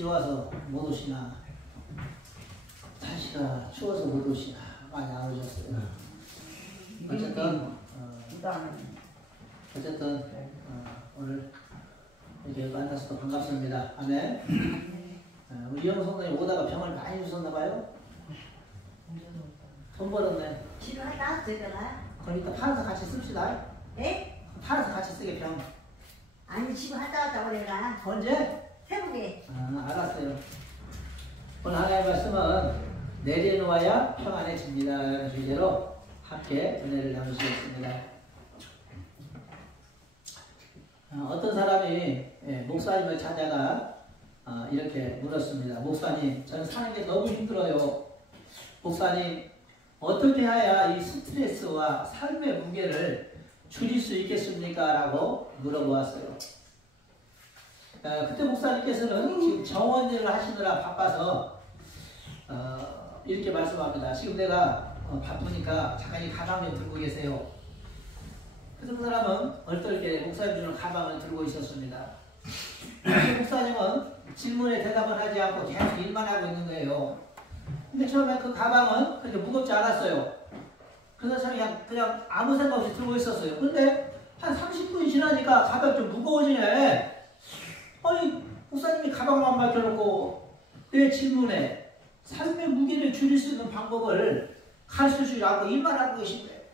비 와서 못 오시나, 날씨가 추워서 못 오시나 많이 안 오셨어요. 어쨌든 오늘 이렇게 만나서 반갑습니다. 아멘. 우리 이영 성도님 오다가 병을 많이 주셨나봐요. 돈 벌었네. 치료하다 저거라. 그럼 이따 팔아서 같이 씁시다. 예? 팔아서 같이 쓰게 병. 아니 치료하다 왔다고 내가. 언제? 새벽에. 알았어요. 오늘 하나님의 말씀은 내려놓아야 평안해집니다 라는 주제로 함께 은혜를 나누시겠습니다. 어떤 사람이 목사님을 찾아가 이렇게 물었습니다. 목사님, 저는 사는 게 너무 힘들어요. 목사님, 어떻게 해야 이 스트레스와 삶의 무게를 줄일 수 있겠습니까? 라고 물어보았어요. 그때 목사님께서는 지금 정원일을 하시느라 바빠서 이렇게 말씀합니다. 지금 내가 바쁘니까 잠깐 이 가방 좀 들고 계세요. 그래서 그 사람은 얼떨게 목사님 주는 가방을 들고 있었습니다. 목사님은 질문에 대답을 하지 않고 계속 일만 하고 있는 거예요. 근데 처음에 그 가방은 그렇게 무겁지 않았어요. 그래서 참 그냥 아무 생각 없이 들고 있었어요. 근데 한 30분이 지나니까 가방이 좀 무거워지네. 아니, 목사님이 가방만 맡겨놓고 내 질문에 삶의 무게를 줄일 수 있는 방법을 가르쳐 주지 않고 일만 하고 계신데,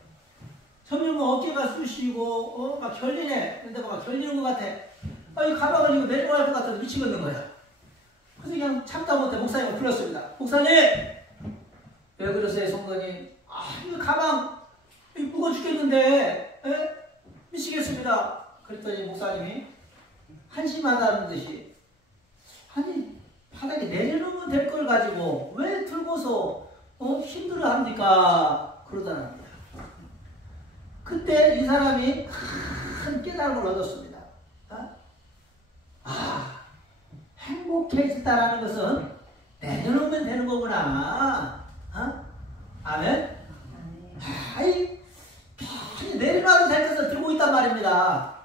점점 어깨가 쑤시고 막 결리네. 근데 막 결리는 것 같아. 이 가방을 이거 내려갈 것 같아서 미치겠는 거야. 그래서 그냥 참다 못해 목사님을 불렀습니다. 목사님! 왜 그러세요, 성도님? 이거 가방 이거 무거워 죽겠는데 미치겠습니다. 그랬더니 목사님이 한심하다는 듯이, 아니 바닥에 내려놓으면 될 걸 가지고 왜 들고서 힘들어 합니까? 그러다는 거야. 그때 이 사람이 큰 깨달음을 얻었습니다. 행복해지다라는 것은 내려놓으면 되는 거구나. 아멘? 편히 내려놔도 될 것을 들고 있단 말입니다.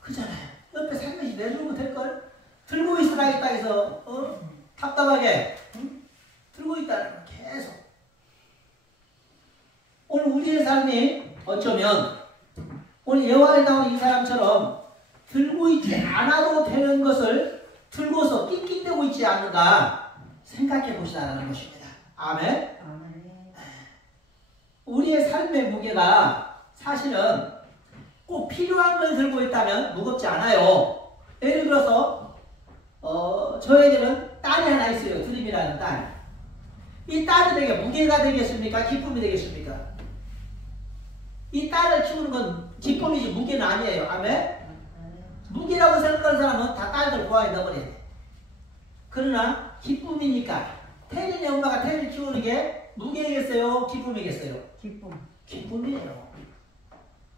그잖아요. 옆에 살며시 내려놓으면 될걸? 들고 있으라겠다 해서 답답하게 들고 있다는 거 계속. 오늘 우리의 삶이 어쩌면 오늘 예화에 나온 이 사람처럼 들고 있지 않아도 되는 것을 들고서 낑낑대고 있지 않는가 생각해 보시라는 것입니다. 아멘? 우리의 삶의 무게가 사실은 꼭 필요한 걸 들고 있다면 무겁지 않아요. 예를 들어서 저에게는 딸이 하나 있어요. 드림이라는 딸. 이 딸이 되게 무게가 되겠습니까? 기쁨이 되겠습니까? 이 딸을 키우는 건 기쁨이지 무게는 아니에요. 아멘? 무게라고 생각하는 사람은 다 딸들 고아에 넣어버려야 돼. 그러나 기쁨이니까 태린의 엄마가 태린을 키우는 게 무게겠어요? 기쁨이겠어요? 기쁨. 기쁨이에요.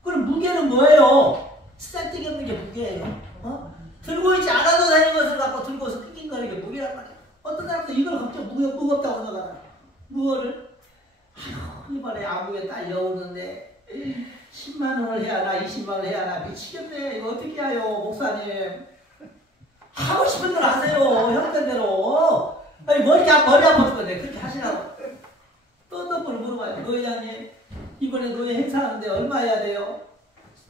그럼 무게는 뭐예요? 쓸데기 없는 게 무게예요. 들고 있지 않아도 되는 것을 갖고 들고서 낑낑거리는 게 무게란 말이에요. 어떤 사람도 이걸 걱정 무겁다고 생각하나. 무엇을? 아휴, 이번에 아무개 딸려오는데 10만 원을 해야 하나 20만 원을 해야 하나 미치겠네. 이거 어떻게 해요 목사님. 하고 싶은 대로 하세요. 형편대로. 아니 머리 아파서 그래. 그렇게 하시라고. 또 분을 물어봐요. 노회장님 이번에 노회 행사하는데 얼마 해야 돼요?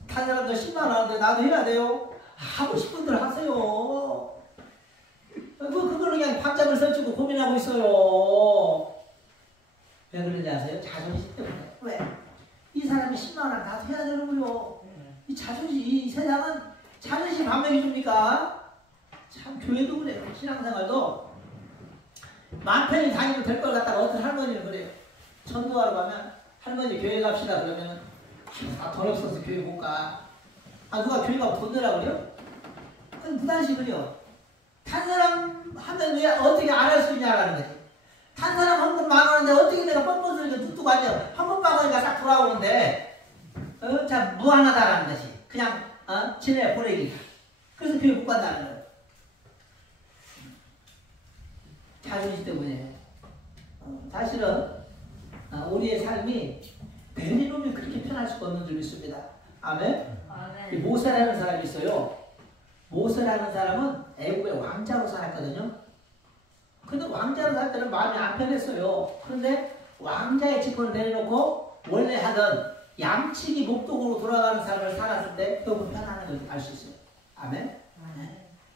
다른 사람들 10만 원 하는데 나도 해야 돼요? 하고 싶은 대로 하세요. 그거는 그냥 밤잠을 설치고 고민하고 있어요. 왜 그런지 아세요? 자존심 때문에. 왜? 이 사람이 10만 원 나도 해야 되는구요. 이 자존심, 이 세상은 자존심 반명해 줍니까? 참 교회도 그래요. 신앙생활도 맘 편히 다니면 될 걸 갖다가 어떤 할머니는 그래요. 전도하러 가면 할머니 교회 갑시다 그러면 돈 없어서 교회 못 가. 누가 교회 가면 돈 내라고 그래요? 그건 무단식을요. 한 사람 하면 왜 어떻게 안 할 수 있냐라는 거지. 한 사람 헌금 만 원인데 어떻게 내가 뻔뻔스럽게 뚝뚝 앉아 헌금 방언이가 싹 돌아오는데 참 무한하다라는 것이 그냥 지내 보내기. 그래서 교회 못 간다는 거예요. 자존심 때문에. 사실은 우리의 삶이 내려놓으면 그렇게 편할 수가 없는 줄 믿습니다. 아멘? 아멘. 모세라는 사람이 있어요. 모세라는 사람은 애국의 왕자로 살았거든요. 근데 왕자로 살 때는 마음이 안 편했어요. 그런데 왕자의 직분을 내려놓고 원래 하던 양치기 목독으로 돌아가는 삶을 살았을 때 너무 편안한 걸 알 수 있어요. 아멘?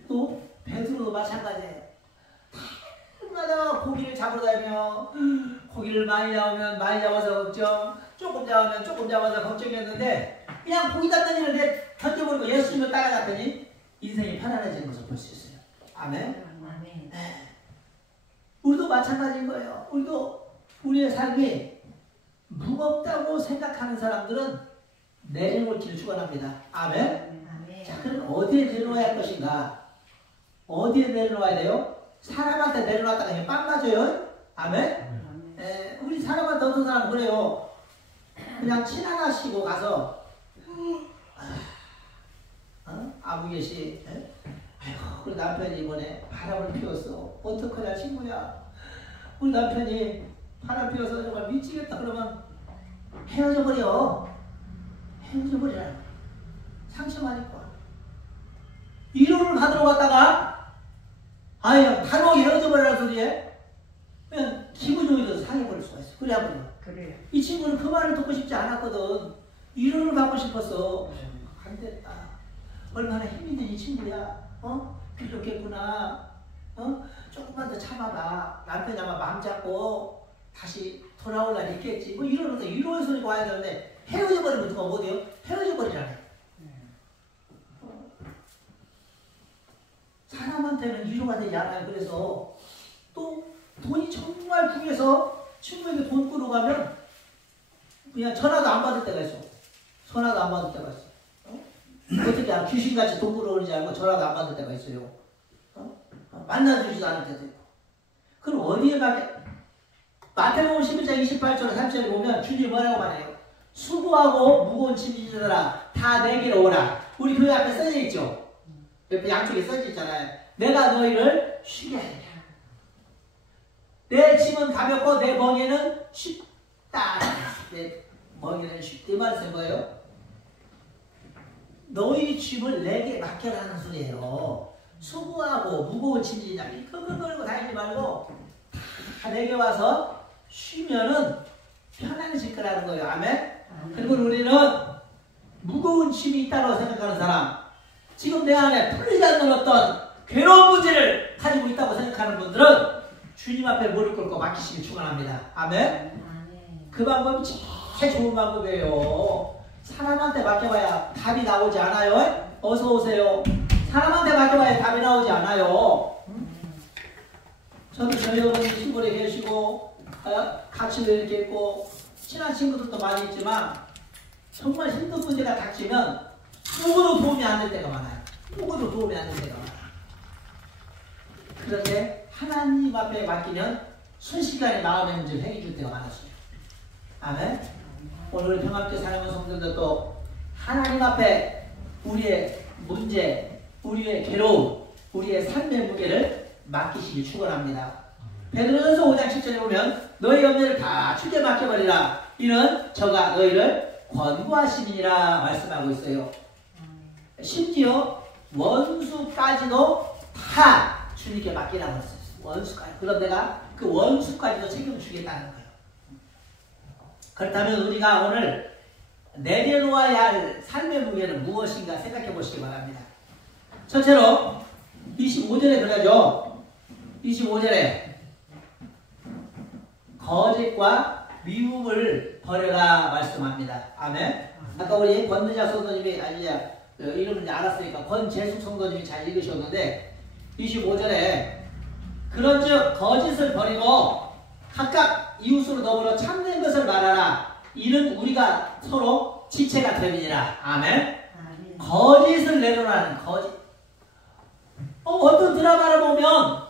또 베드로도 마찬가지예요. 마다 고기를 잡으러 다니며 고기를 많이 잡으면 많이 잡아서 걱정, 조금 잡으면 조금 잡아서 걱정이었는데 그냥 고기 잡는 일을 던져버리고 예수님을 따라갔더니 인생이 편안해지는 것을 볼 수 있어요. 아멘? 아멘. 네. 우리도 마찬가지인 거예요. 우리의 삶이 무겁다고 생각하는 사람들은 내려놓기를 축원합니다. 아멘? 아멘. 자, 그럼 어디에 내려놓아야 할 것인가? 어디에 내려놓아야 돼요? 사람한테 내려놨다가 그냥 빵 맞아요. 아멘? 우리 사람한테 어떤 사람은 그래요. 그냥 친 하나 쉬고 가서 아부개시 아이고 우리 남편이 이번에 바람을 피웠어. 어떡하냐 친구야. 우리 남편이 바람 피워서 정말 미치겠다. 그러면 헤어져 버려. 헤어져 버리라. 상심하니까. 위로를 받으러 갔다가 아유, 단호하게 헤어져 버리라는 소리에 그냥 기분 좋게 돼서 상해버릴 수가 있어. 그래, 한번. 그래요. 이 친구는 그 말을 듣고 싶지 않았거든. 위로를 받고 싶었어. 안 됐다. 얼마나 힘이 든 이 친구야. 그렇겠구나. 조금만 더 참아봐. 남편이 아마 마음 잡고 다시 돌아올 날이 있겠지. 뭐 이러면서 위로의 소리가 와야 되는데 헤어져 버리면 누가 못해요? 헤어져 버리라네. 사람한테는 위로가 되지 않아요. 그래서 또 돈이 정말 궁해서 친구에게 돈 끌어가면 그냥 전화도 안 받을 때가 있어. 전화도 안 받을 때가 있어. 어떻게 알아? 귀신같이 돈 끌어오는지 알고 전화도 안 받을 때가 있어요. 만나주지도 않을 때도 있고. 그럼 어디에 맞게? 마태복음 11장 28절 30절에 보면 주님이 뭐라고 말해요? 수고하고 무거운 짐지들아 다 내게로 오라. 우리 교회 앞에 써져 있죠? 옆에 양쪽에 써져 있잖아요. 내가 너희를 쉬게 하리라. 내 짐은 가볍고 내 멍에는 쉽다. 내 멍에는 쉽다. 이 말을 쓴 거예요. 너희 짐을 내게 맡겨라는 소리예요. 수고하고 무거운 짐지냐 그거 걸고 다니지 말고 다 내게 와서 쉬면은 편안해질 거라는 거예요. 아멘? 그리고 우리는 무거운 짐이 있다고 생각하는 사람, 지금 내 안에 풀리지 않는 어떤 괴로운 문제를 가지고 있다고 생각하는 분들은 주님 앞에 무릎 꿇고 맡기시기 축원합니다. 아멘? 그 방법이 제일 좋은 방법이에요. 사람한테 맡겨봐야 답이 나오지 않아요. 어서 오세요. 사람한테 맡겨봐야 답이 나오지 않아요. 저도 저희 어머니 시골에 계시고 같이 이렇게 있고 친한 친구들도 많이 있지만 정말 힘든 문제가 닥치면 누구도 도움이 안 될 때가 많아요. 누구도 도움이 안 될 때가 많아요. 그런데 하나님 앞에 맡기면 순식간에 마음의 문제를 해결해 줄 때가 많았어요. 아멘. 오늘 평화롭게 사랑하는 성도들도 하나님 앞에 우리의 문제, 우리의 괴로움, 우리의 삶의 무게를 맡기시기 축원합니다. 베드로전서 5장 7절에 보면 너희 염려를 다 주께 맡겨버리라. 이는 저가 너희를 권고하심이니라 말씀하고 있어요. 심지어 원수까지도 다 주님께 맡기라고 했어요. 원수까지. 그런 내가 그 원수까지도 책임주겠다는 거예요. 그렇다면 우리가 오늘 내려놓아야 할 삶의 무게는 무엇인가 생각해 보시기 바랍니다. 첫째로 25절에 그러죠. 25절에 거짓과 미움을 버려라 말씀합니다. 아멘. 아까 우리 권느자 성도님이 이름을 알았으니까 권재숙 성도님이 잘 읽으셨는데 25절에 그런즉 거짓을 버리고 각각 이웃으로 더불어 참된 것을 말하라. 이는 우리가 서로 지체가 됨이니라. 아멘. 거짓을 내려놓는 거짓. 어떤 드라마를 보면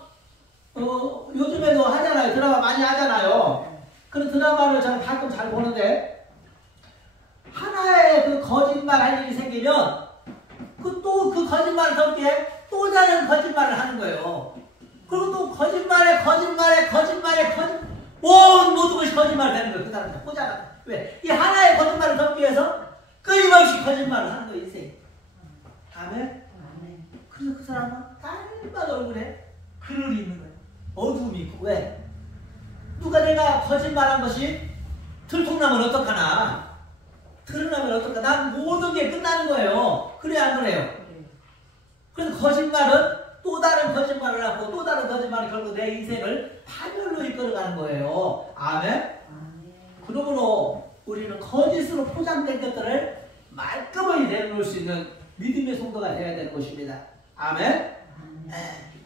요즘에도 하잖아요. 드라마 많이 하잖아요. 그런 드라마를 저는 가끔 잘 보는데 하나의 그 거짓말 할 일이 생기면 그 거짓말을 덮기에 또 다른 거짓말을 하는 거예요. 그리고 또 거짓말에 모든 것이 거짓말이 되는 거예요. 그 사람들 보잖아. 왜? 이 하나의 거짓말을 덮기 위해서 끊임없이 거짓말을 하는 거예요. 인생. 아멘. 그래서 그 사람은 날마다 얼굴에 그늘이 있는 거예요. 어두움이 있고. 왜? 누가 내가 거짓말한 것이 들통나면 어떡하나? 드러나면 어떡하나? 난 모든 게 끝나는 거예요. 그래 안 그래요? 그래서 거짓말은 또 다른 거짓말을 하고 또 다른 거짓말을 결국 내 인생을 파멸로 이끌어가는 거예요. 아멘? 그러므로 우리는 거짓으로 포장된 것들을 말끔히 내려놓을 수 있는 믿음의 성도가 되어야 되는 것입니다. 아멘?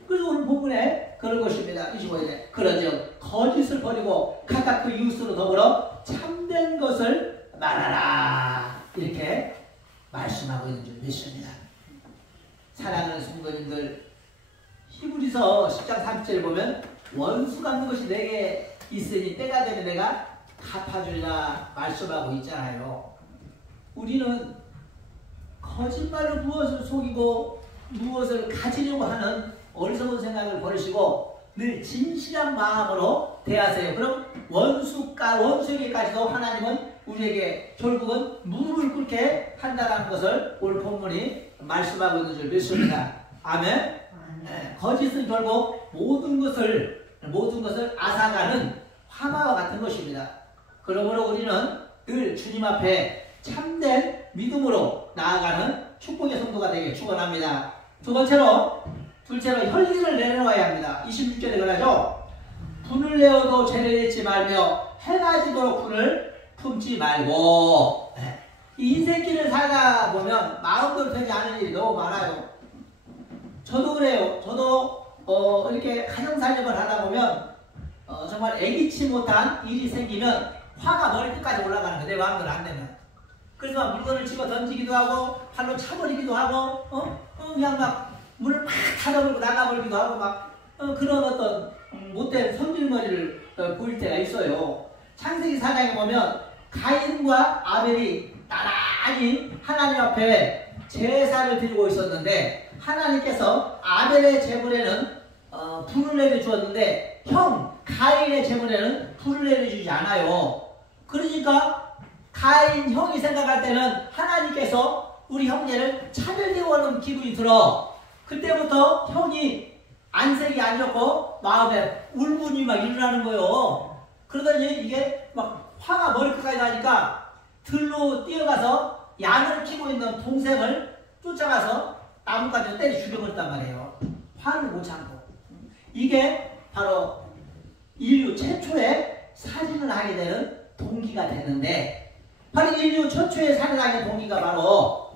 그래서 오늘 본문에 그런 것입니다. 25절에 그러즉 거짓을 버리고 각각 그 이웃으로 더불어 참된 것을 말하라. 이렇게 말씀하고 있는 줄 믿습니다. 사랑하는 성도님들, 히브리서 10장 30절에 보면 원수 갚는 것이 내게 있으니 때가 되면 내가 갚아주리라 말씀하고 있잖아요. 우리는 거짓말로 무엇을 속이고 무엇을 가지려고 하는 어리석은 생각을 버리시고 늘 진실한 마음으로 대하세요. 그럼 원수에게까지도 하나님은 우리에게 결국은 무릎을 꿇게 한다는 것을 오늘 본문이 말씀하고 있는 줄 믿습니다. 아멘. 거짓은 결국 모든 것을 앗아가는 화마와 같은 것입니다. 그러므로 우리는 늘 주님 앞에 참된 믿음으로 나아가는 축복의 성도가 되길 축원합니다. 둘째로 혈기를 내려놔야 합니다. 26절에 그러죠. 분을 내어도 죄를 잊지 말며 해가 지도록 분을 품지 말고. 이 인생길을 살다 보면 마음대로 되지 않을 일이 너무 많아요. 저도 그래요. 저도 이렇게 가정살림을 하다 보면 정말 애기치 못한 일이 생기면 화가 머리끝까지 올라가는 거예요. 내 마음대로 안 되면. 그래서 물건을 집어 던지기도 하고 발로 차버리기도 하고 그냥 막 문을 팍 닫아버리고 나가버리기도 하고 막 그런 어떤 못된 성질머리를 보일 때가 있어요. 창세기 4장에 보면 가인과 아벨이 나란히 하나님 앞에 제사를 드리고 있었는데 하나님께서 아벨의 제물에는 불을 내려주었는데 가인의 제물에는 불을 내려주지 않아요. 그러니까 가인 형이 생각할 때는 하나님께서 우리 형제를 차별대우하는 기분이 들어. 그때부터 형이 안색이 안 좋고 마음에 울분이 막 일어나는 거예요. 그러더니 이게 막 화가 머리끝까지 나니까 들로 뛰어가서 양을 키고 있는 동생을 쫓아가서 나뭇가지로 때려 죽여버렸단 말이에요. 화를 못 참고. 이게 바로 인류 최초의 살인을 하게 되는 동기가 됐는데, 바로 인류 최초의 살인하게 동기가 바로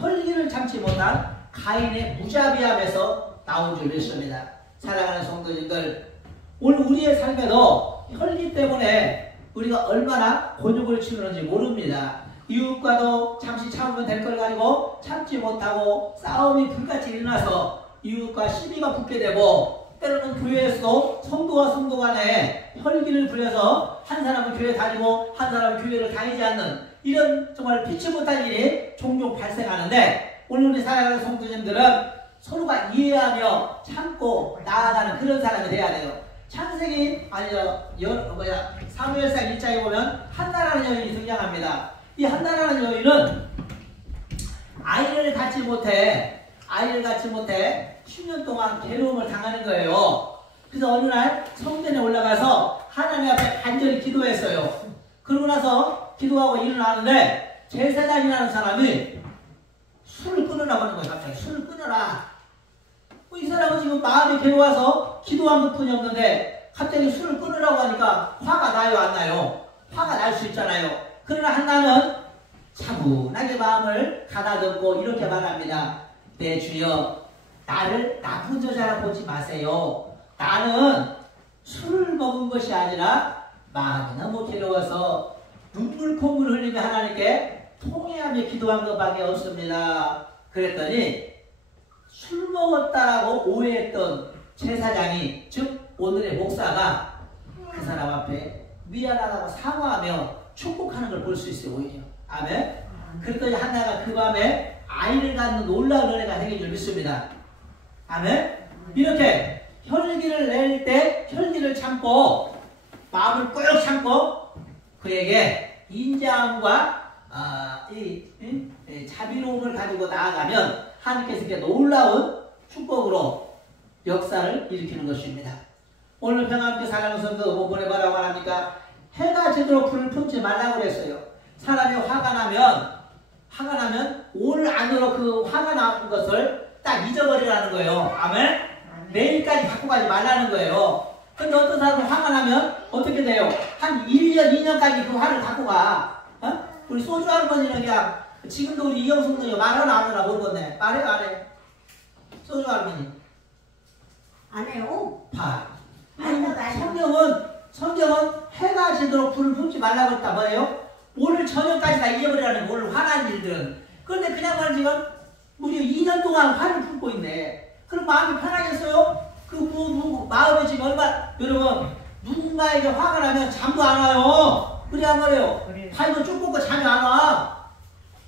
혈기를 참지 못한 가인의 무자비함에서 나온 줄 믿습니다. 사랑하는 성도님들, 오늘 우리의 삶에도 혈기 때문에 우리가 얼마나 곤욕을 치르는지 모릅니다. 이웃과도 잠시 참으면 될 걸 가지고 참지 못하고 싸움이 불같이 일어나서 이웃과 시비가 붙게 되고, 때로는 교회에서도 성도와 성도 간에 혈기를 부려서 한 사람은 교회 다니고 한 사람은 교회를 다니지 않는 이런 정말 피치 못할 일이 종종 발생하는데, 오늘 우리 사랑하는 성도님들은 서로가 이해하며 참고 나아가는 그런 사람이 돼야 돼요. 창세기 사무엘상 1장에 보면 한나라는 여인이 등장합니다. 이 한나라는 여인은 아이를 갖지 못해 10년 동안 괴로움을 당하는 거예요. 그래서 어느 날 성전에 올라가서 하나님 앞에 간절히 기도했어요. 그러고 나서 기도하고 일어나는데 제사장이라는 사람이 술을 끊으라고 하는 거예요. 갑자기 술을 끊어라. 이 사람은 지금 마음이 괴로워서 기도한 것뿐이 없는데 갑자기 술을 끊으라고 하니까 화가 나요, 안 나요? 화가 날 수 있잖아요. 그러나 한나는 차분하게 마음을 가다듬고 이렇게 말합니다. 내 주여, 나를 나쁜 여자라 보지 마세요. 나는 술을 먹은 것이 아니라 마음이 너무 괴로워서 눈물 콧물 흘리며 하나님께 통회하며 기도한 것밖에 없습니다. 그랬더니 술 먹었다라고 오해했던 제사장이, 즉 오늘의 목사가 그 사람 앞에 미안하다고 사과하며 축복하는 걸 볼 수 있어요. 오히려. 아멘. 그랬더니 한나가 그 밤에 아이를 갖는 놀라운 은혜가 생긴 줄 믿습니다. 아멘. 이렇게 혈기를 낼 때 혈기를 참고 마음을 꾹 참고 그에게 인자함과 자비로움을 가지고 나아가면 하나님께서 이렇게 놀라운 축복으로 역사를 일으키는 것입니다. 오늘 평안함께 사랑하는 성도 본문에 뭐라고 합니까? 해가 지도록 불을 품지 말라고 그랬어요. 사람이 화가 나면 오늘 안으로 그 화가 난 것을 딱 잊어버리라는 거예요. 아멘? 내일까지 갖고 가지 말라는 거예요. 근데 어떤 사람은 화가 나면 어떻게 돼요? 한 1년, 2년까지 그 화를 갖고 가. 어? 우리 소주 할머니는 그냥 지금도 우리 이영숙 누님 말하나 안 하나 모르겠네. 말해요, 안 해? 소주 할머니. 안 해요. 봐. 성경은 해가 지도록 불을 품지 말라고 했다. 뭐예요? 오늘 저녁까지 다 잊어버리라는 거예요. 오늘 화난 일들은. 그런데 그냥 말은 지금 무려 2년 동안 화를 품고 있네. 그럼 마음이 편하겠어요? 마음이 지금 여러분, 누군가에게 화가 나면 잠도 안 와요. 그래, 안 그래요? 팔도 쭉 뻗고 잠이 안 와.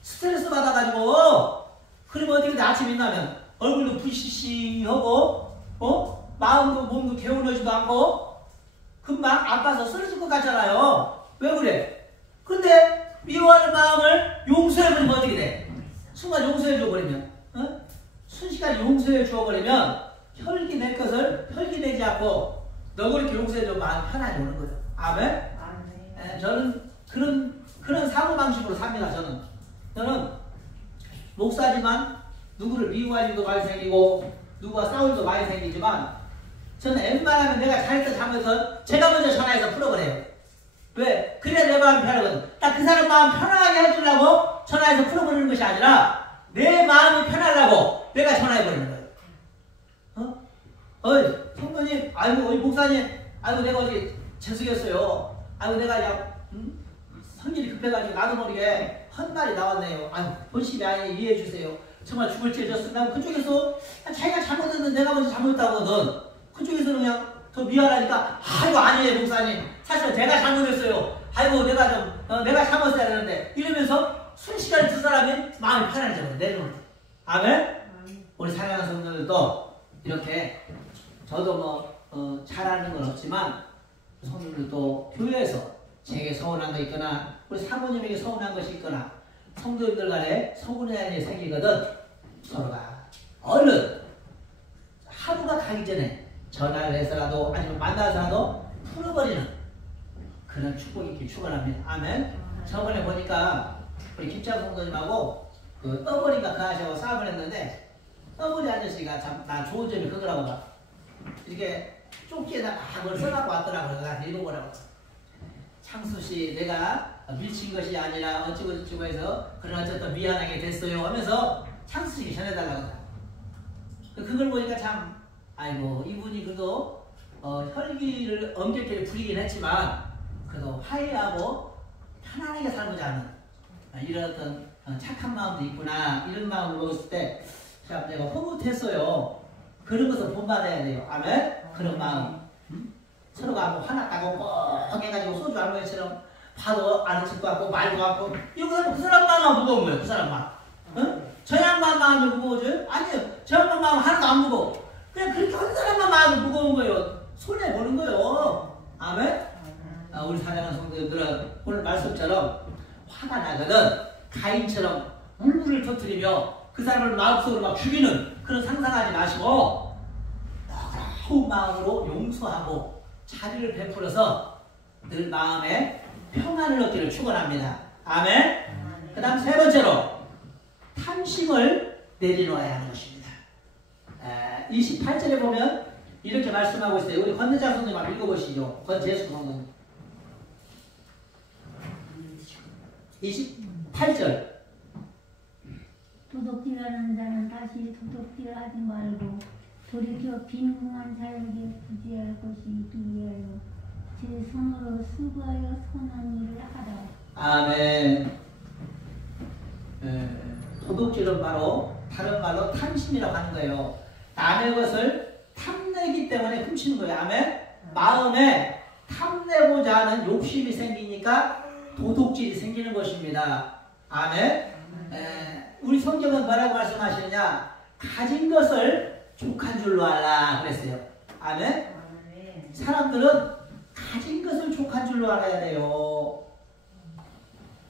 스트레스 받아가지고. 그러면 어떻게 돼? 아침 일어나면 얼굴도 부시시하고, 마음도 몸도 개운하지도 않고, 금방 아파서 쓰러질 것 같잖아요. 왜 그래? 근데 미워하는 마음을 용서해버리면 어떻게 돼? 순간 용서해줘버리면, 순식간에 용서해줘버리면 혈기 낼 것을 혈기 내지 않고 너무 이렇게 용서해줘 마음이 편하게 오는 거죠. 아멘? 저는 그런 사고방식으로 삽니다. 저는 목사지만 누구를 미워할 일도 많이 생기고 누구와 싸울 일도 많이 생기지만 저는 웬만하면 내가 잘했다 잘못해서 제가 먼저 전화해서 풀어버려요. 왜? 그래야 내 마음이 편하거든. 딱 그 사람 마음 편하게 해주려고 전화해서 풀어버리는 것이 아니라 내 마음이 편하려고 내가 전화해버리는 거예요. 어이 성도님, 아이고 어이 목사님, 아이고 내가 어제 재수겠어요. 아이고 내가 그냥 성질이 급해가지고 나도 모르게 헛말이 나왔네요. 아이고 본심이 아니니 이해해주세요. 정말 죽을 죄 졌습니다. 그쪽에서 자기가 잘못했는데 내가 먼저 잘못했다거든. 그쪽에서는 그냥 더 미안하니까 아이고 아니에요 목사님, 사실 제가 잘못했어요. 아이고 내가 참았어야 되는데 이러면서 순식간에 두 사람이 마음이 편안해져요. 내려놓는. 아멘? 우리 사랑하는 성도들도 이렇게 저도 잘하는 건 없지만 성도들도 교회에서 제게 서운한 거 있거나 우리 사모님에게 서운한 것이 있거나 성도님들 간에 서운한 일이 생기거든 서로가 얼른 하루가 가기 전에 전화를 해서라도 아니면 만나서라도 풀어버리는 그런 축복이 있길 축원합니다. 아멘. 저번에 보니까 우리 김창 성도님하고 그 떠버리가 그 아저씨하고 싸움을 했는데 떠버리 아저씨가 참 나 좋은 점이 그거라고 봐. 이렇게 쪽지에다 그걸 써갖고 왔더라고요. 나한테 읽어보라고. 창수씨 내가 밀친 것이 아니라 어찌고 해서 그러나 어쨌든 미안하게 됐어요 하면서 창수씨에게 전해달라고. 그걸 보니까 참 아이고 이분이 그래도 혈기를 엄격하게 부리긴 했지만 그래도 화해하고 편안하게 살고자 하는 이런 어떤 착한 마음도 있구나 이런 마음을 먹었을 때 참 내가 흐뭇했어요. 그런 것을 본받아야 돼요. 아멘? 그런 마음. 서로가 뭐 화났다고 뻥 해가지고 소주 할머니처럼 화도 안 칠 것 같고 말도 같고 이거 그 사람 마음만 무거운 거예요. 그 사람 마음. 저 양반 마음이 무거워져요? 아니요. 저 양반 마음 하나도 안 무거워. 그냥 그렇게 한 사람만 마음이 무거운 거예요. 손해보는 거예요. 아멘? 우리 사랑하는 성도들은 오늘 말씀처럼 화가 나거든 가인처럼 울분을 터뜨리며 그 사람을 마음속으로 막 죽이는 그런 상상하지 마시고 너그러운 마음으로 용서하고 자비를 베풀어서 늘 마음에 평안을 얻기를 축원합니다. 아멘? 그 다음 세 번째로 탐심을 내려놓아야 하는 것입니다. 28절에 보면 이렇게 말씀하고 있어요. 우리 권대장 성도님 한번 읽어보시죠. 권재수 성도님 28절 도둑질하는 자는 다시 도둑질하지 말고 돌이켜 빈궁한 자에게 부지할 것이 있기 위하여 제 손으로 수고하여 선한 일을 하라. 아멘. 도둑질은 바로 다른 말로 탐심이라고 하는 거예요. 남의 것을 탐내기 때문에 훔치는 거예요. 아멘. 마음에 탐내고자 하는 욕심이 생기니까 도둑질이 생기는 것입니다. 아멘. 우리 성경은 뭐라고 말씀하시느냐? 가진 것을 족한 줄로 알라 그랬어요. 아멘. 사람들은 가진 것을 족한 줄로 알아야 돼요.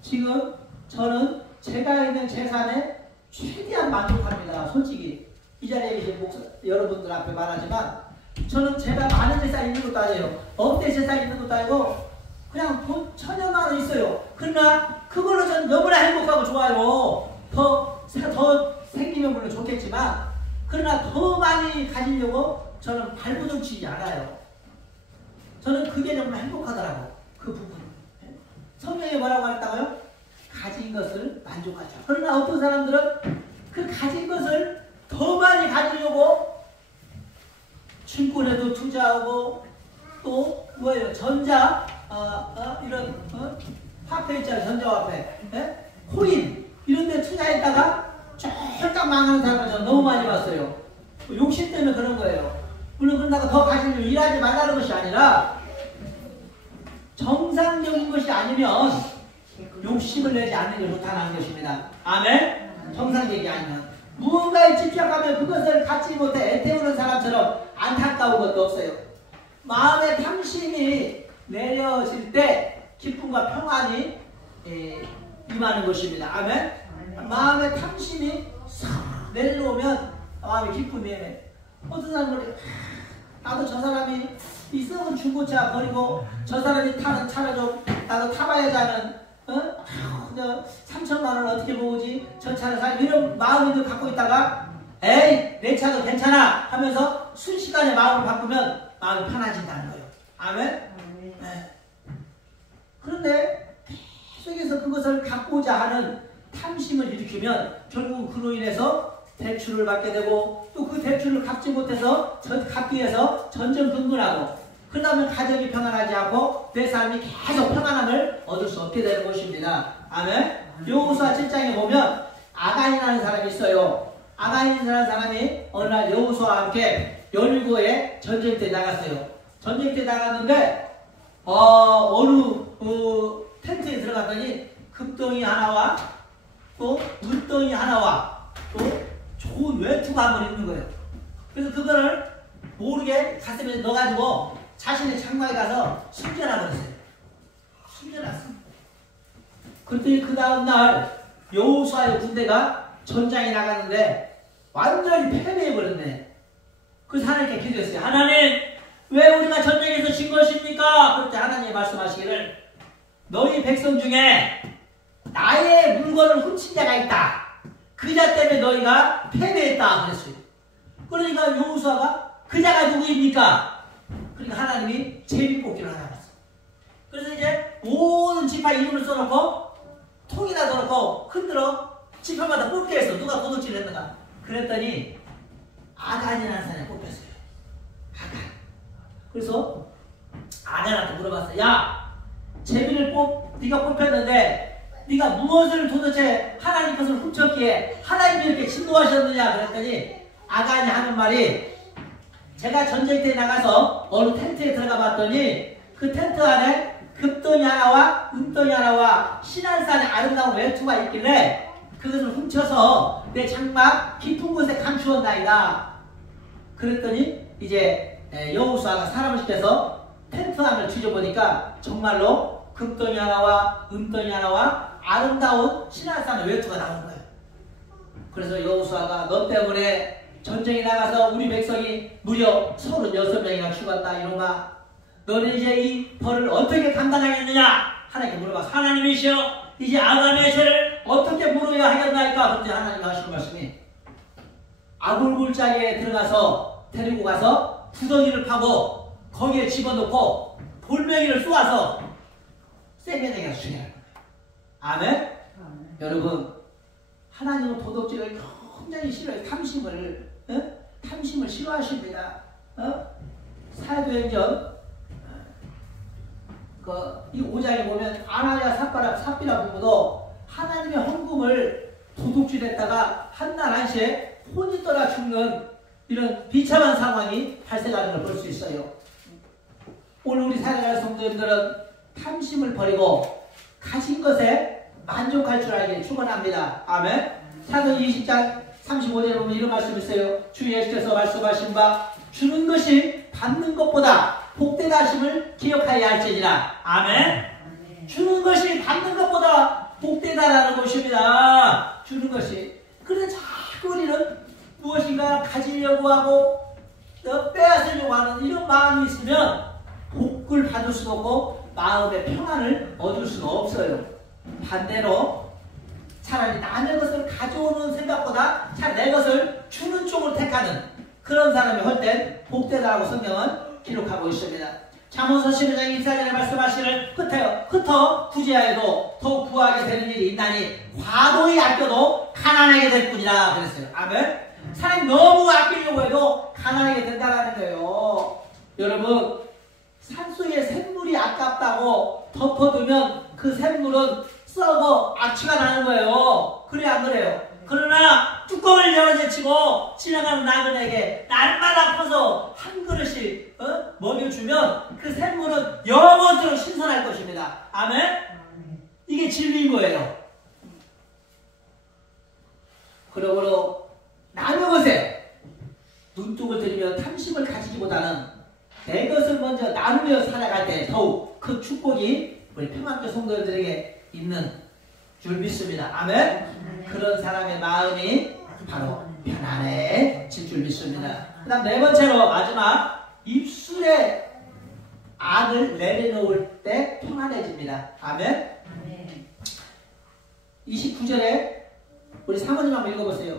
지금 저는 제가 있는 재산에 최대한 만족합니다. 솔직히 이 자리에 계신 목사 여러분들 앞에 말하지만 저는 제가 많은 재산 있는 것도 아니에요. 억대 재산 있는 것도 아니고 그냥 돈 1000여만 원 있어요. 그러나 그걸로 저는 너무나 행복하고 좋아요. 더 생기면 물론 좋겠지만 그러나 더 많이 가지려고 저는 발부둥치지 않아요. 저는 그게 정말 행복하더라고. 그 부분. 성경에 뭐라고 했다고요? 가진 것을 만족하죠. 그러나 어떤 사람들은 그 가진 것을 더 많이 가지려고 증권에도 투자하고 또 뭐예요? 이런 화폐 있잖아요. 전자화폐. 네? 코인 이런 데 투자했다가 쫙 망하는 사람을 저는 너무 많이 봤어요. 욕심 때문에 그런 거예요. 물론 그러다가 더 가지려고 일하지 말라는 것이 아니라 정상적인 것이 아니면 욕심을 내지 않는 게 좋다는 것입니다. 아멘? 정상적이 아니면 무언가에 집착하면 그것을 갖지 못해 애태우는 사람처럼 안타까운 것도 없어요. 마음의 탐심이 내려질 때 기쁨과 평안이 임하는 것입니다. 아멘? 마음의 탐심이 싹 내려오면 마음이 기쁨이 임해. 어떤 사람은 나도 저 사람이 이 썩은 중고차 버리고 저 사람이 타는 차를 좀 나도 타봐야지 하는 3천만 원 어떻게 모으지? 저 차를 사 이런 마음을 갖고 있다가 에이 내 차도 괜찮아 하면서 순식간에 마음을 바꾸면 마음이 편해진다는 거예요. 아멘? 네. 그런데 계속해서 그것을 갖고자 하는 탐심을 일으키면 결국 그로 인해서 대출을 받게 되고 또 그 대출을 갚지 못해서 갚기 위해서 전전긍긍하고 그 다음에 가정이 평안하지 않고 내 삶이 계속 평안함을 얻을 수 없게 되는 것입니다. 아멘? 여호수아 7장에 보면 아가인이라는 사람이 있어요. 아가인이라는 사람이 어느 날 여호수아와 함께 여리고에 전쟁터에 나갔어요. 전쟁터에 나갔는데 어느 텐트에 들어갔더니 금덩이 하나와 또 물덩이 하나와 또 좋은 외투가 한 번 있는 거예요. 그래서 그거를 모르게 가슴에 넣어가지고 자신의 장막에 가서 숨겨놔버렸어요. 숨겨놨습니다. 그때 그 다음날 여호수아의 군대가 전장에 나갔는데 완전히 패배해버렸네. 그래서 하나님께 기도했어요. 하나님 왜 우리가 전쟁에서 진 것입니까? 그럴 때 하나님이 말씀하시기를 너희 백성 중에 나의 물건을 훔친 자가 있다. 그 자 때문에 너희가 패배했다 그랬어요. 그러니까 여호수아가 그 자가 누구입니까? 그러니까 하나님이 제비뽑기를 하라고 했어요. 그래서 이제 모든 지파 이름을 써놓고 통이나 써놓고 흔들어 지파마다 뽑게 했어. 누가 도둑질을 했는가. 그랬더니 아간이라는 사람이 뽑혔어요. 아간. 그래서 아간한테 물어봤어요. 야, 제비를 네가 뽑혔는데 네가 무엇을 도대체 하나님 것을 훔쳤기에 하나님이 이렇게 진노하셨느냐 그랬더니 아간이 하는 말이 제가 전쟁터에 나가서 어느 텐트에 들어가 봤더니 그 텐트 안에 금덩이 하나와 은덩이 하나와 신한산의 아름다운 외투가 있길래 그것을 훔쳐서 내 장막 깊은 곳에 감추었나이다. 그랬더니 이제 여호수아가 사람을 시켜서 텐트 안을 뒤져보니까 정말로 금덩이 하나와 은덩이 하나와 아름다운 신한산의 외투가 나오는 거예요. 그래서 여호수아가 너 때문에 전쟁에 나가서 우리 백성이 무려 36명이나 죽었다 이놈아. 너는 이제 이 벌을 어떻게 감당하겠느냐? 하나님께 물어봐서 하나님이시여 이제 아간의 죄를 어떻게 물어야 하겠나이까? 그때 하나님이 하시는 말씀이 아굴굴짝에 들어가서 데리고 가서 구덩이를 파고 거기에 집어넣고 돌멩이를 쏘아서 쇠면에게 죽여야 합니다. 아멘? 여러분 하나님은 도덕질을 굉장히 싫어해요. 탐심을 싫어하십니다. 사도행전 이 5장에 보면 아나야 삽비라 부부도 하나님의 헌금을 도둑질했다가 한날 한시에 혼이 떠나 죽는 이런 비참한 상황이 발생하는 걸 볼 수 있어요. 오늘 우리 사랑하는 성도님들은 탐심을 버리고 가진 것에 만족할 줄 알기를 축원합니다. 아멘. 사도행전 20장 35절에 보면 이런 말씀이 있어요. 주 예수께서 말씀하신 바 주는 것이 받는 것보다 복되다 하심을 기억하여야 할지니라. 아멘. 주는 것이 받는 것보다 복되다라는 것입니다. 주는 것이. 그런데 자꾸 우리는 무엇인가 가지려고 하고 빼앗으려고 하는 이런 마음이 있으면 복을 받을 수도 없고 마음의 평안을 얻을 수가 없어요. 반대로 차라리 남의 것을 가져오는 생각보다 차라리 내 것을 주는 쪽을 택하는 그런 사람이 할 땐 복되다라고 성경은 기록하고 있습니다. 잠언서 12장 24절에 말씀하시는 흩어 부재하여도 더욱 부하게 되는 일이 있나니 과도히 아껴도 가난하게 될 뿐이라 그랬어요. 아멘. 사람이 너무 아끼려고 해도 가난하게 된다는 거예요. 여러분 산속에 샘물이 아깝다고 덮어두면 그 샘물은 썩어 악취가 나는 거예요. 그래 안 그래요? 그러나 뚜껑을 열어제치고 지나가는 나그네에게 날마다 퍼서 한 그릇씩 먹여주면 그 샘물은 영원토록 신선할 것입니다. 아멘? 이게 진리인 거예요. 그러므로 남의 것에 눈독을 들이며 탐심을 가지기보다는 내 것을 먼저 나누며 살아갈 때 더욱 그 축복이 우리 평안교 성도들에게 있는 줄 믿습니다. 아멘? 그런 사람의 마음이 바로 편안해질 줄 믿습니다. 그 다음 네 번째로 마지막 입술에 악을 내려놓을 때 평안해집니다. 아멘? 29절에 우리 사모님 한번 읽어보세요.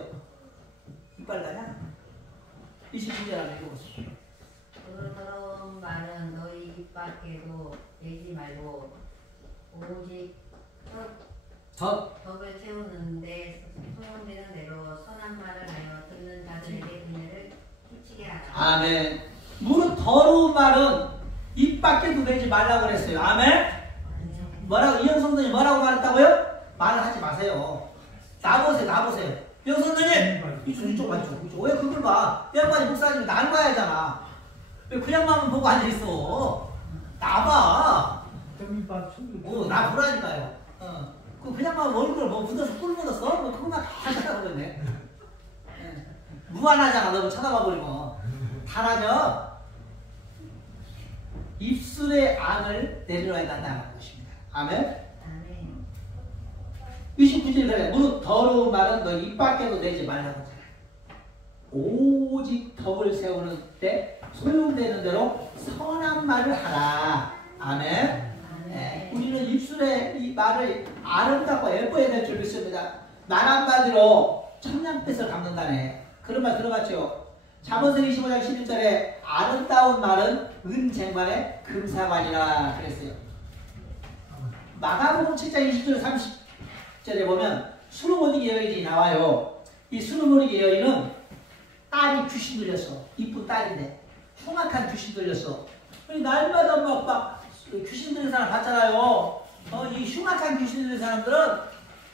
이빨 나냐? 29절 한번 읽어보세요. 더러운 말은 너희 입 밖에도 내지 말고 오직 덕을 세우는데 소용되는 대로 선한 말을 하여 듣는 자들에게 은혜를 끼치게 하라. 아멘. 무릇 더러운 말은 입 밖에도 내지 말라고 그랬어요. 아멘. 뭐라고 이영 성도님 뭐라고 말했다고요? 말을 하지 마세요. 나보세요. 이영 성도님 이쪽 봐. 왜 그걸 봐? 이 양반이 목사님이 날 봐야 하잖아. 왜 그 양반만 보고 앉아있어? 나봐. 나 보라니까요. 그 양반 얼굴을 뭐 묻어서 꿀 묻었어? 뭐 그것만 다 찾아보겠네. 무한하잖아. 너무 쳐다봐 버리면. 달아져. 입술의 악을 내려놔야 된다는 것입니다. 아멘? 29절에 그래. 무릇 더러운 말은 너 입 밖에도 내지 말라고 하잖아. 오직 덕을 세우는 때 소용되는 대로 선한 말을 하라. 아멘? 네. 우리는 입술에 이 말을 아름답고 예뻐야 될 줄 믿습니다. 말 한마디로 천냥빛을 갚는다네. 그런 말 들어봤죠? 잠언서 25장 11절에 아름다운 말은 은쟁반의 금사관이라 그랬어요. 마가복음 7장 20절 30절에 보면 수르모니게 여인이 나와요. 이 수르모니게 여인은 딸이 귀신 들렸어. 이쁜 딸인데 흉악한 귀신 들렸어. 날마다 막 귀신 들린 사람 봤잖아요. 이 흉악한 귀신 있는 사람들은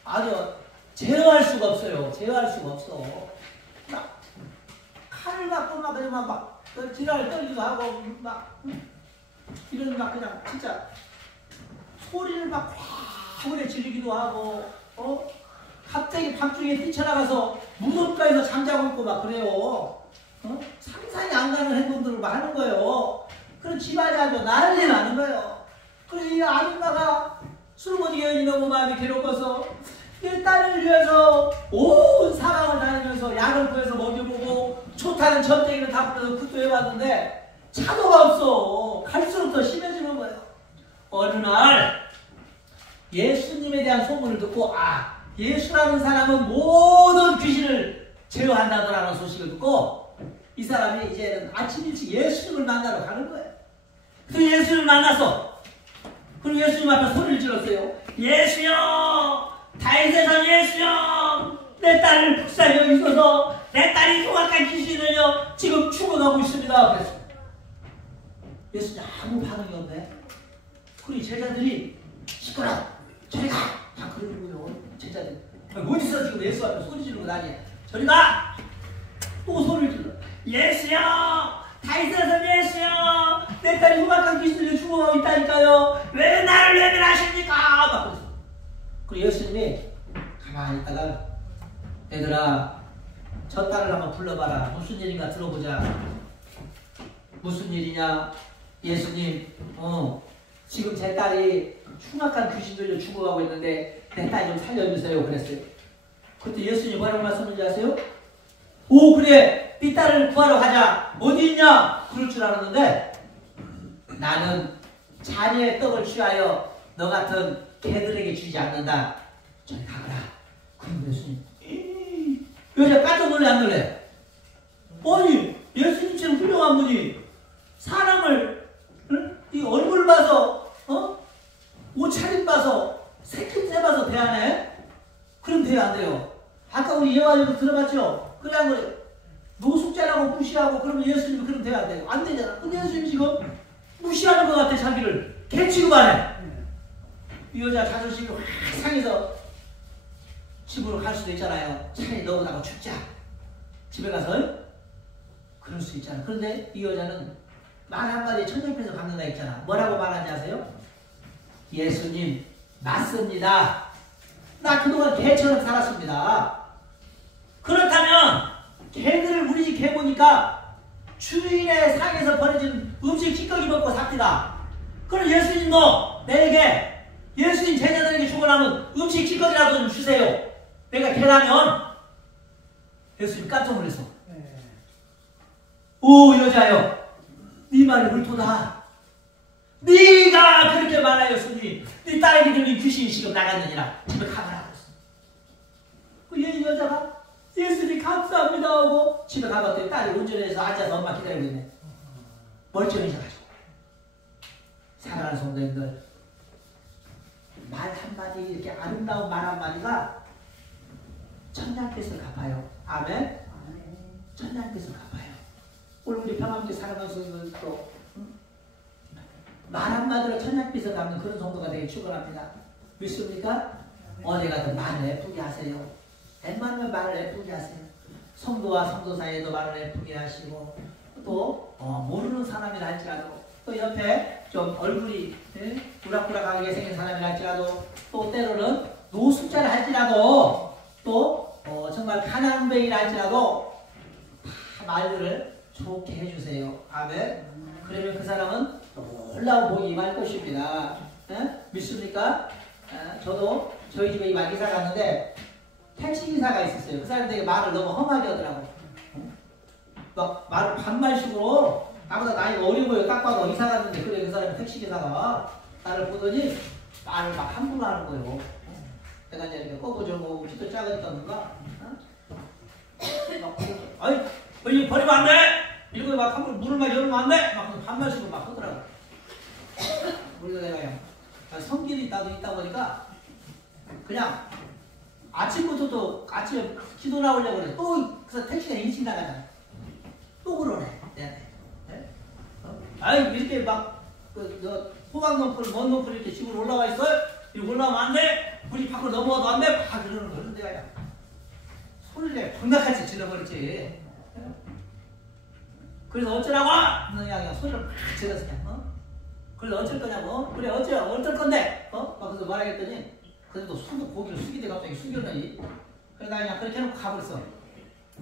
아주 제어할 수가 없어요. 제어할 수가 없어. 막 칼을 갖고 막 그냥 막 지랄 떨기도 하고 막 이런 막 그냥 진짜 소리를 막 오래 지르기도 하고 갑자기 밤중에 뛰쳐나가서 무덤가에서 잠자고 있고 막 그래요. 상상이 안 가는 행동들을 막 하는 거예요. 그럼 집안이 아주 난리 나는 거예요. 그래서 이 아줌마가 술머니에 너무 마음이 괴로워서 이 딸을 위해서 온 사방을 다니면서 약을 구해서 먹여보고 좋다는 점쟁이를 다 불러서 굿도 해봤는데 차도가 없어. 갈수록 더 심해지는 거예요. 어느 날 예수님에 대한 소문을 듣고 예수라는 사람은 모든 귀신을 제어한다더라는 소식을 듣고 이 사람이 이제는 아침 일찍 예수님을 만나러 가는 거예요. 그 예수님을 만나서 그리고 예수님 앞에 소리를 질렀어요. 예수여! 다윗의 son 예수여! 내 딸을 불쌍히 여기소서. 내 딸이 흉악한 귀신을요 지금 죽어가고 있습니다. 그랬어요. 예수님 아무 반응이 없네. 그리고 제자들이 시끄러워 저리 가! 다 그러는 거예요. 제자들이 어디서 지금 예수 앞에 소리 지르고 다니냐. 저리 가! 또 소리를 질러. 예수여! 다윗의 son 예수여! 내 딸이 흉악한 귀신들이 죽어가고 있다니까요. 왜 나를 외면하십니까? 막 그랬어. 그리고 예수님이 가만히 있다가 얘들아 저 딸을 한번 불러봐라. 무슨 일인가 들어보자. 무슨 일이냐? 예수님 지금 제 딸이 흉악한 귀신들로 죽어가고 있는데 내 딸 좀 살려주세요. 그랬어요. 그때 예수님이 뭐라고 말씀하는지 아세요? 오 그래 네 딸을 구하러 가자. 어디 있냐? 그럴 줄 알았는데 나는 자녀의 떡을 취하여 너 같은 개들에게 주지 않는다. 저리 가거라. 그럼 예수님 여자 깜짝 놀래 안 놀래? 아니 예수님처럼 훌륭한 분이 사람을 이 얼굴 봐서 옷차림 봐서 새끼째 봐서 대하네? 그럼 돼요 안 돼요? 아까 우리 예화에도 들어봤죠? 그래 안 그래요? 노숙자라고 무시하고 그러면 예수님이 그럼 돼요 안 돼요? 안 되잖아. 근데 예수님 지금 무시하는 것 같아. 자기를 개 취급하네. 이 여자 자존심이 확 상해서 집으로 갈 수도 있잖아요. 차라리 너보다가 죽자. 집에 가서 그럴 수 있잖아. 그런데 이 여자는 말 한마디에 천장편에서 갚는다 했잖아. 뭐라고 말하는지 아세요? 예수님 맞습니다. 나 그동안 개처럼 살았습니다. 그렇다면 개들을 우리 집 개 보니까 주인의 상에서 버려진 음식 찌꺼기 먹고 삽니다. 그럼 예수님도 내게 예수님 제자들에게 주고 남은 음식 찌꺼기라도 좀 주세요. 내가 개라면 예수님 깜짝 놀라서 오 여자여 네 말이 옳도다. 네가 그렇게 말하였으니 네 딸에게 들린 귀신이 지금 나갔느니라. 집에 가거라. 그 여자가 예수님 감사합니다 하고 집에 가봤더니 딸이 운전해서 앉아서 엄마 기다리고 있네. 멀쩡해져가지고. 사랑하는 성도님들 말 한마디 이렇게 아름다운 말 한마디가 천냥빚을 갚아요. 아멘? 천냥빚을 갚아요. 오늘 우리 평안교회 사랑하는 성도님들도 말 한마디로 천냥빚을 갚는 그런 성도가 되기 축원합니다. 믿습니까? 어디 가든 말을 예쁘게 하세요. 웬만하면 말을 예쁘게 하세요. 성도와 성도 사이에도 말을 예쁘게 하시고 또 모르는 사람이라 할지라도 또 옆에 좀 얼굴이 우락부락하게 생긴 사람이라 할지라도 또 때로는 노숙자라 할지라도 또 정말 가난뱅이라 할지라도 다 말들을 좋게 해주세요. 아멘. 그러면 그 사람은 놀라운 복이 임할 것입니다. 믿습니까? 저도 저희 집에 이만 이사 갔는데 택시기사가 있었어요. 그 사람이 되게 말을 너무 험하게 하더라고. 막 말을 반말식으로 나보다 나이가 어려 보여. 딱 봐도 이사 갔는데 그래 그 사람이 택시기사가 나를 보더니 말을 막 함부로 하는 거예요. 내가 이제 이렇게 꺼보죠. 키도 작으니까 뭔가 아이 이거 버리면 안 돼! 이러고 막 함부로 물을 막 열면 안 돼! 막 반말식으로 막 하더라고. 우리가 내가요. 성질이 나도 있다 보니까 그냥 아침부터도 아침에 기도 나오려고 그래. 또 그래서 택시가 일찍 나가잖아. 또 그러네. 네? 아이 이렇게 막 호박 놈풀, 먼 놈풀 이렇게 집으로 올라와 있어. 이거 올라오면 안 돼. 불이 밖으로 넘어가도 안 돼. 막 그러는 거야. 그래서 내가 그냥 소리를 내 병나같이 질러버렸지. 그래서 어쩌라고? 그냥 소리를 막 질렀어. 그래서 어쩔 거냐고. 그래 어쩔 건데. 막 그래서 말하겠더니 그래도 손도 고기를 숙이대 갑자기 숙였더니 그래서 나 그냥 그렇게 해놓고 가버렸어.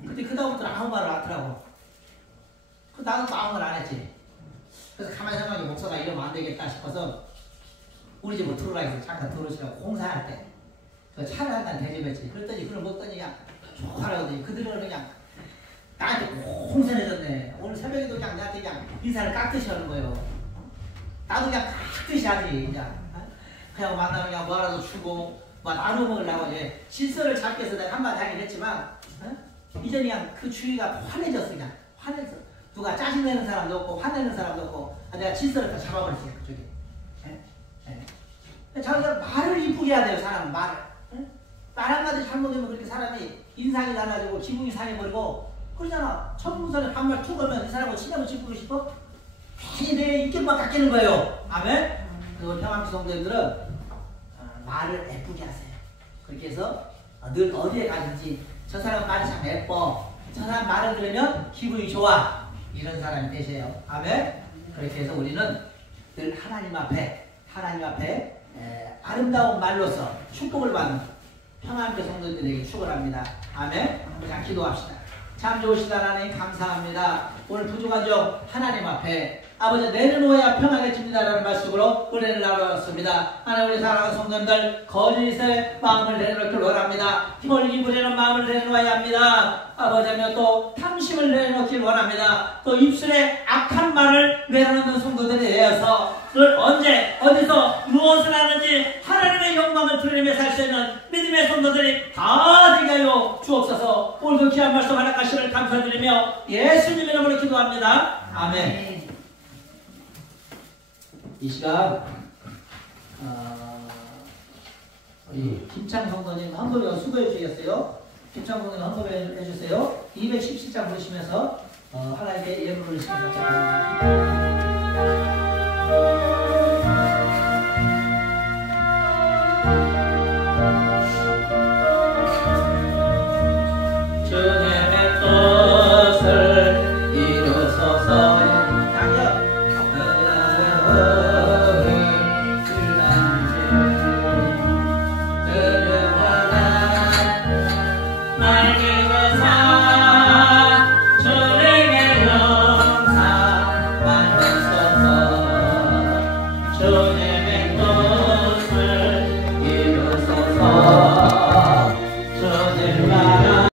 근데 그 다음부터는 아무 말을 안 하더라고. 그 나도 또 아무 말 안 했지. 그래서 가만히 생각해 목사가 이러면 안 되겠다 싶어서 우리 집으로 들어오라 해서 잠깐 들어오시라고 공사할 때 그 차를 한 잔 대접했지. 그랬더니 그걸 먹더니 그냥 좋아하더니 그들은 그냥 나한테 공손해졌네. 오늘 새벽에도 그냥 나한테 그냥 인사를 깍듯이 하는 거예요. 나도 그냥 깍듯이 하지. 그냥 만나면 그냥 뭐라도 주고 막 나눠 먹으려고 이제 질서를 잡기 위해서 내가 한마디 하긴 했지만 이제 그냥 그 주위가 환해졌어. 그냥 환해서 누가 짜증내는 사람도 없고 화내는 사람도 없고 내가 질서를 다 잡아버렸어요. 그쪽에. 자기가 말을 이쁘게 해야 돼요. 사람은 말을. 말 한마디 잘못하면 그렇게 사람이 인상이 달라지고 기분이 상해버리고 그러잖아. 천문선에 반말 툭 하면 이 사람하고 친하고 지푸고 싶어? 괜히 내 인격만 깎이는 거예요. 아멘? 그리고 평안교 성도님들은 말을 예쁘게 하세요. 그렇게 해서 늘 어디에 가든지 저 사람 말이 참 예뻐. 저 사람 말을 들으면 기분이 좋아. 이런 사람이 되세요. 아멘? 그렇게 해서 우리는 늘 하나님 앞에 아름다운 말로서 축복을 받는 평안교 성도들에게 축원합니다. 아멘. 그냥 기도합시다. 참 좋으시다 하나님 감사합니다. 오늘 부족한 점 하나님 앞에 아버지 내려놓아야 평안해집니다라는 말씀으로 은혜를 나누었습니다. 하나님 우리 사랑하는 성도들 거짓의 마음을 내려놓기를 원합니다. 힘을 입으려는 마음을 내려놓아야 합니다. 아버지며 또 탐심을 내려놓기를 원합니다. 또 입술에 악한 말을 내려놓는 성도들이 되어서 늘 언제 어디서 무엇을 하는지 하나님의 영광을 드러내며 살 수 있는 믿음의 성도들이 다 되게 하여 주옵소서. 오늘도 귀한 말씀 허락하시를 감사드리며 예수님 이름으로 기도합니다. 아멘. 이 시간 우리 김창 성도님 헌법에 수고해 주시겠어요? 김창 성도님 헌법에 해주세요. 217장 보시면서 하나님께 예물을 시작합니다. 주님의 뜻을 이루소서.